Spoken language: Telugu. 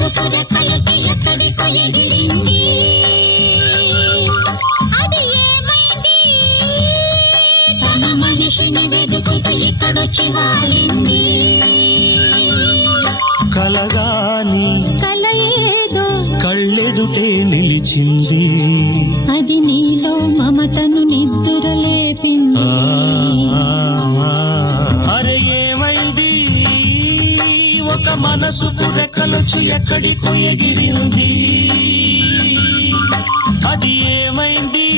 మనసుకు రెక్కలకి ఎక్కడికో ఎగిరింది. అది ఏమైంది? తన మనిషిని వెతుకుతూ ఇక్కడొచ్చి వాలింది. కలగాని కల ఏదో కళ్ళెదుటే నిలిచింది. అది నీలో మమతను నిద్దురలేపింది. అరే ఏమైంది? ఒక మనసుకు రెక్కలొచ్చి ఎక్కడికో ఎగిరింది. అది ఏమైంది?